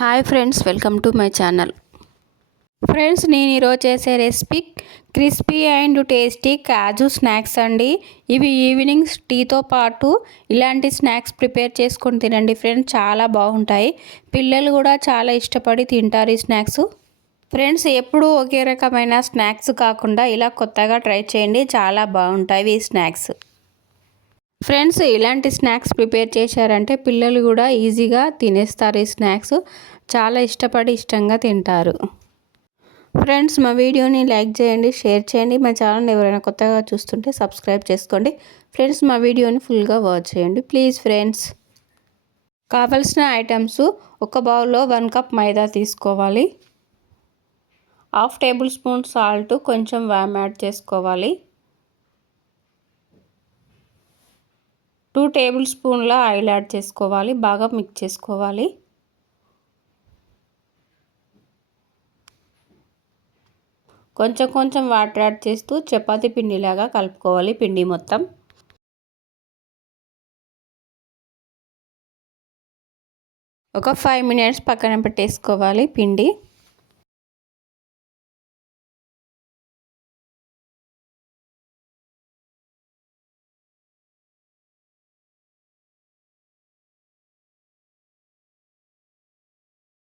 Hi friends welcome to my channel. Friends నేను ఈరోజు చేసే recipe crispy and tasty kaju snacks అండి. ఇవి ఈవినింగ్ టీతో పాటు ఇలాంటి స్నాక్స్ ప్రిపేర్ చేసుకొని తినండి ఫ్రెండ్స్ చాలా బాగుంటాయి. పిల్లలు కూడా చాలా ఇష్టపడి తింటారు ఈ స్నాక్స్. ఫ్రెండ్స్ ఎప్పుడూ ఒకే రకమైన స్నాక్స్ కాకుండా ఇలా కొత్తగా ట్రై చేయండి చాలా బాగుంటాయి ఈ స్నాక్స్. ఫ్రెండ్స్ ఇలాంటి స్నాక్స్ ప్రిపేర్ చేశారంటే పిల్లలు కూడా ఈజీగా తినేస్తారు ఈ స్నాక్స్. చాలా ఇష్టపడి ఇష్టంగా తింటారు. ఫ్రెండ్స్ మా వీడియోని లైక్ చేయండి షేర్ చేయండి. మా ఛానల్ ఎవరైనా కొత్తగా చూస్తుంటే సబ్స్క్రైబ్ చేసుకోండి. ఫ్రెండ్స్ మా వీడియోని ఫుల్గా వాచ్ చేయండి. Please friends. కావలసిన ఐటమ్స్ ఒక బౌల్లో వన్ కప్ మైదా తీసుకోవాలి. హాఫ్ టేబుల్ స్పూన్ సాల్ట్ కొంచెం వ్యామ్ యాడ్ చేసుకోవాలి. టూ టేబుల్ స్పూన్ల ఆయిల్ యాడ్ చేసుకోవాలి. బాగా మిక్స్ చేసుకోవాలి. కొంచెం కొంచెం వాటర్ యాడ్ చేస్తూ చపాతీ పిండిలాగా కలుపుకోవాలి పిండి మొత్తం. ఒక ఫైవ్ మినిట్స్ పక్కన పెట్టేసుకోవాలి పిండి.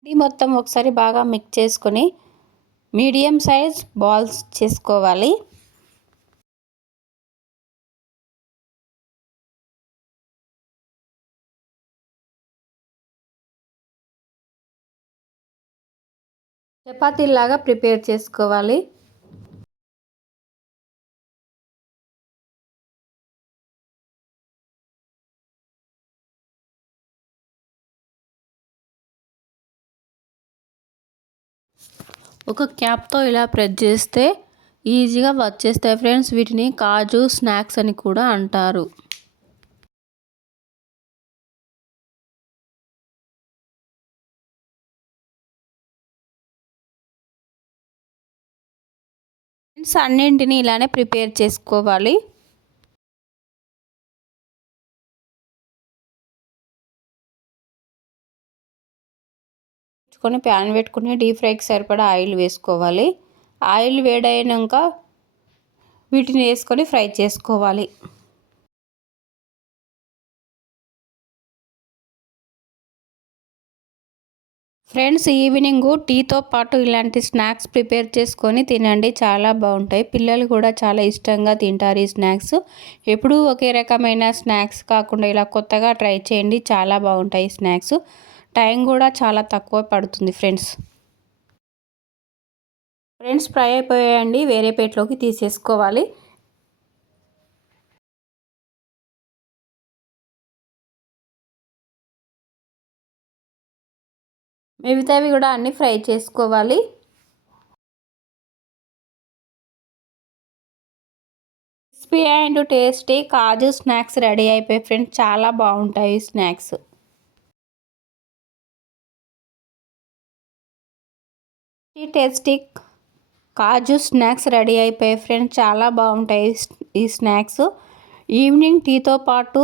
ఇది మొత్తం ఒకసారి బాగా మిక్స్ చేసుకొని మీడియం సైజ్ బాల్స్ చేసుకోవాలి. చపాతీలాగా ప్రిపేర్ చేసుకోవాలి. ఒక క్యాప్తో ఇలా ప్రెస్ చేస్తే ఈజీగా వచ్చేస్తాయి ఫ్రెండ్స్. వీటిని కాజు స్నాక్స్ అని కూడా అంటారు. ఫ్రెండ్స్ అన్నింటినీ ఇలానే ప్రిపేర్ చేసుకోవాలి. తీసుకొని ప్యాన్ పెట్టుకుని డీప్ ఫ్రైకి సరిపడా ఆయిల్ వేసుకోవాలి. ఆయిల్ వేడైనాక వీటిని వేసుకొని ఫ్రై చేసుకోవాలి. ఫ్రెండ్స్ ఈవినింగ్ టీతో పాటు ఇలాంటి స్నాక్స్ ప్రిపేర్ చేసుకొని తినండి. చాలా బాగుంటాయి. పిల్లలు కూడా చాలా ఇష్టంగా తింటారు ఈ స్నాక్స్. ఎప్పుడూ ఒకే రకమైన స్నాక్స్ కాకుండా ఇలా కొత్తగా ట్రై చేయండి. చాలా బాగుంటాయి స్నాక్స్. టైం కూడా చాలా తక్కువ పడుతుంది ఫ్రెండ్స్. ఫ్రెండ్స్ ఫ్రై అయిపోయాయండి. వేరే ప్లేట్లోకి తీసేసుకోవాలి. మిగతావి కూడా అన్నీ ఫ్రై చేసుకోవాలి. Crispy and tasty kaju snacks ready అయిపోయి ఫ్రెండ్స్ చాలా బాగుంటాయి snacks. Tasty tasty kaju snacks ready అయిపోయాయి ఫ్రెండ్స్ చాలా బాగుంటాయి ఈ స్నాక్స్. ఈవినింగ్ టీతో పాటు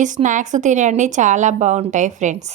ఈ స్నాక్స్ తినండి చాలా బాగుంటాయి ఫ్రెండ్స్.